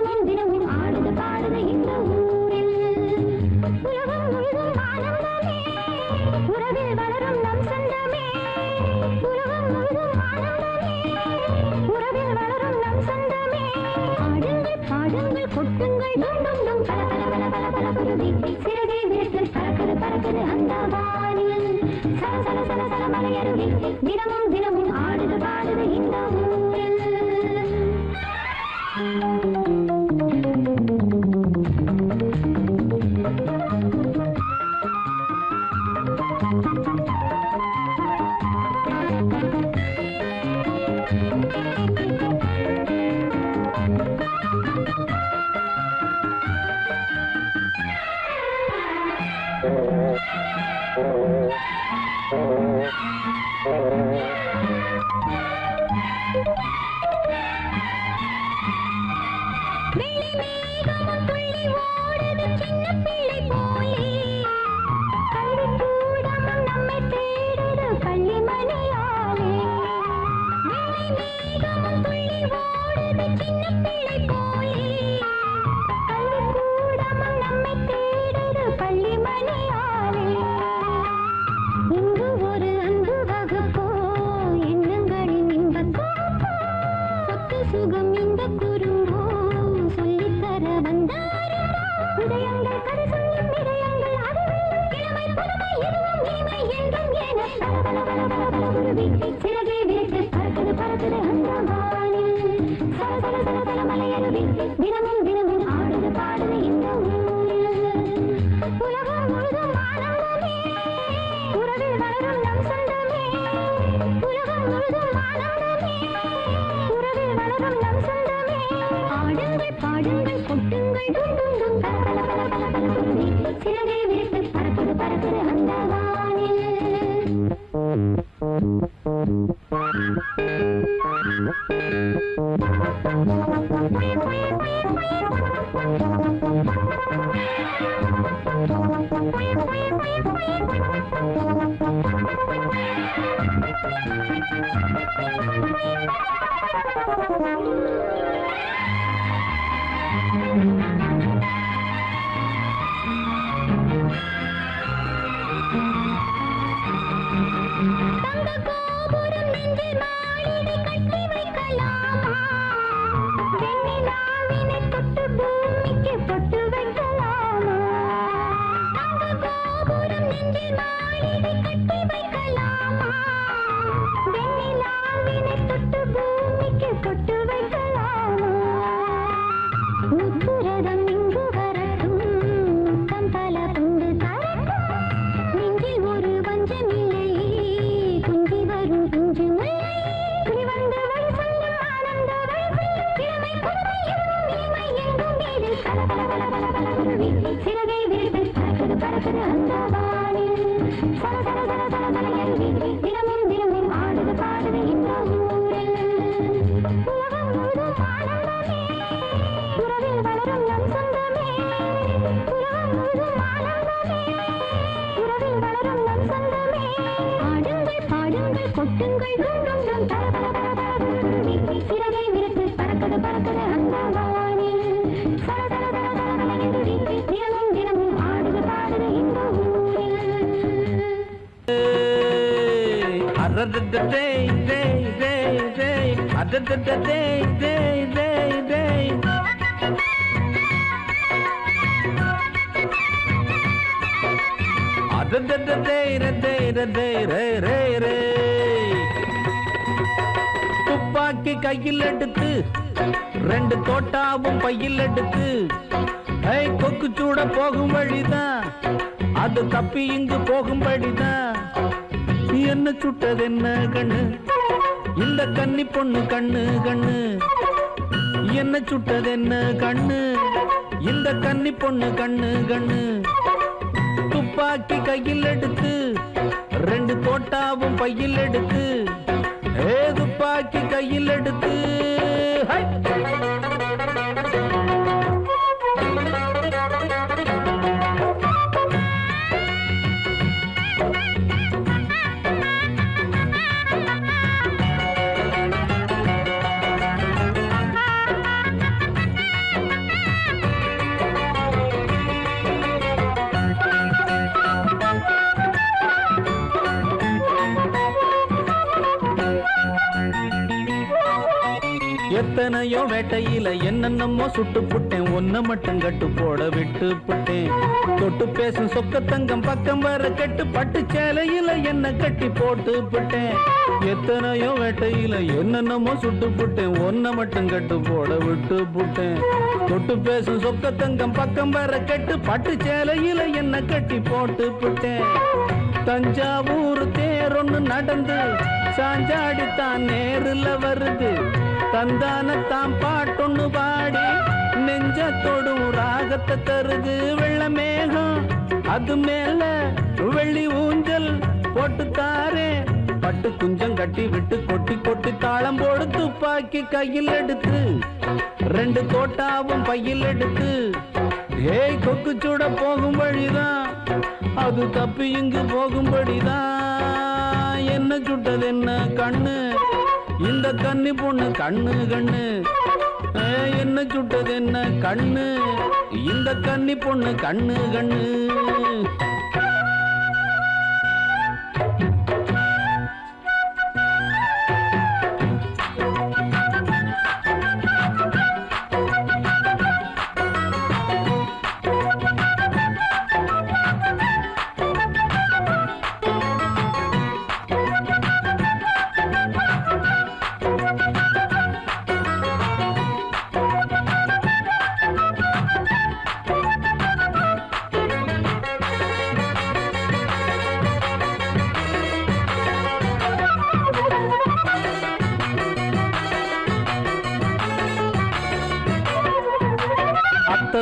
தினமும் தினமும் ஆடுது பாடுது இந்த ஊரில் உலகம் முழுதும் ஆனந்தமே உறவில் வளரும் நம் சொந்தமே உலகம் முழுதும் ஆனந்தமே உறவில் வளரும் நம் சொந்தமே ஆடுங்கள் பாடுங்கள் கொட்டுங்கள் டும் டும் டும் பல பல பல பல பல குருவி சிறகை விரித்து பறக்குது பறக்குது அந்த வானில் சல சல சல சல மலையருவி தினமும் தினமும் ஆடுது பாடுது இந்த ஊரில் தினமும் தினமும் ஆடுது பாடுது இந்த ஊரில் உலகம் முழுதும் ஆனந்தமே உறவில் வளரும் நம் சொந்தமே உலகம் முழுதும் ஆனந்தமே உறவில் வளரும் நம் சொந்தமே ஆடுங்கள் பாடுங்கள் கொட்டுங்கள் டும் டும் டும் பல பல பல பல பல குருவி சிறகை விரித்து பறக்குது பறக்குது அந்த வானில் சிறகை விரித்து பறக்குது பறக்குது அந்த வானில் சல சல சல சல மலையருவி தினமும் தினமும் ஆடுது பாடுது இந்த ஊரில் உலகம் முழுதும் ஆனந்தமே உறவில் வளரும் நம் சொந்தமே உலகம் முழுதும் ஆனந்தமே உறவில் வளரும் நம் சொந்தமே ஆடுங்கள் பாடுங்கள் கொட்டுங்கள் டும் டும் டும் பல பல பல பல குருவி சிறகை விரித்து பறக்குது பறக்குது அந்த வானில் சல சல சல சல மலையருவி தினமும் தினமும் ஆடுது பாடுது இந்த ஊரில் துப்பாக்கி கையில் எடுத்து ரெண்டு தோட்டாவும் பையில் எடுத்து கொக்கு சூட போகும் வழிதான் அது தப்பி இங்கு போகும் வழிதான் என்ன சுட்டது என்ன கண்ணு இந்த கன்னி பொண்ணு கண்ணு கண்ணு என்ன சுட்டது என்ன கண்ணு இந்த கன்னி பொண்ணு கண்ணு கண்ணு துப்பாக்கி கையில் எடுத்து ரெண்டு தோட்டாவும் பையில் எடுத்து துப்பாக்கி கையில் எடுத்து எத்தனையோ வேட்டையில என்னென்னமோ சுட்டு புட்டேன், ஒன்ன மட்டும் கட்டு போட விட்டு புட்டேன். தொட்டு பேசும் சொக்க தங்கம் பக்கம் வர கெட்டு பட்டு சேலையில என்ன கட்டி போட்டு புட்டேன். எத்தனையோ வேட்டையில என்னென்னமோ சுட்டு புட்டேன், ஒன்ன மட்டும் கட்டு போட விட்டு புட்டேன். தொட்டு பேசும் சொக்க தங்கம் பக்கம் வர கெட்டு பட்டு சேலையில என்ன கட்டி போட்டு புட்டேன். தஞ்சாவூர் தேரொன்னு நடந்து சாஞ்சாடித்தான் நேருல வருது, தந்தானத்தான் பாட்டொன்னு பாடி நெஞ்சத்தோடும் ராகத்தை தருது. வெள்ள மேகம் அது மேல வெள்ளி ஊஞ்சல் போட்டு தாரே, பட்டு குஞ்சம் கட்டி விட்டு கொட்டி கொட்டி தாளம் போடு. துப்பாக்கி கையில் எடுத்து ரெண்டு தோட்டாவும் பையில் எடுத்து, ஏய் கொக்கு சூட போகும் வழிதான் அது தப்பி இங்கு போகும்படிதான். என்ன சுட்டது என்ன கண்ணு இந்த கன்னி பொண்ணு கண்ணு கண்ணு, என்ன சுட்டது என்ன கண்ணு இந்த கன்னி பொண்ணு கண்ணு கண்ணு.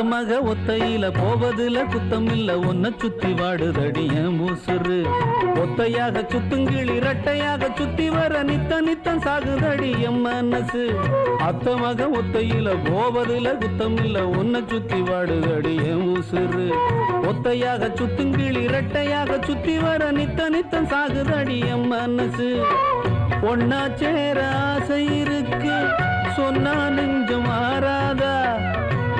மக ஒத்தையில போவதுல குத்தம் இல்ல, ஒன்ன சுத்தி வாடுதடி என் மூசுரு. ஒத்தையாக சுத்துங்கிளி இரட்டையாக சுத்தி வர நித்த நித்தம் சாகுதடி என் மனசு. அத்த மக ஒத்தையில போவதுல குத்தம் இல்ல, ஒன்ன சுத்தி வாடுதடி என் மூசுரு. ஒத்தையாக சுத்துங்கிளி இரட்டையாக சுத்தி வர நித்த நித்தம் சாகுதடி என் மனசு. ஒன்னா சேர ஆசை இருக்கு சொன்னா நெஞ்சம் மாறாதா,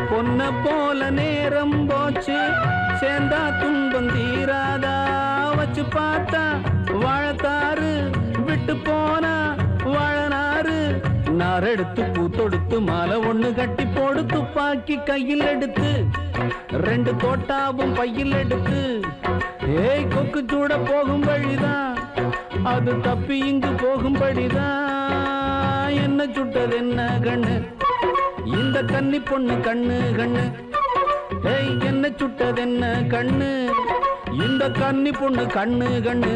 பொன்ன போல நேரம் போச்சு சேர்ந்தா துன்பம் தீராதா. வச்சு பார்த்தா வாழத்தாறு விட்டு போனா வாழனாறு, நாரெடுத்து பூத்தொடுத்து மாலை ஒண்ணு கட்டி போடு. துப்பாக்கி கையில் எடுத்து ரெண்டு தோட்டாவும் பையில் எடுத்து, ஏய் கொக்கு சூட போகும் வழிதான் அது தப்பி இங்கு போகும்படிதான். என்ன சுட்டது என்ன கண்ணு இந்த கன்னி பொண்ணு கண்ணு கண்ணு, ஏய் என்ன சுட்டது என்ன கண்ணு இந்த கன்னி பொண்ணு கண்ணு கண்ணு.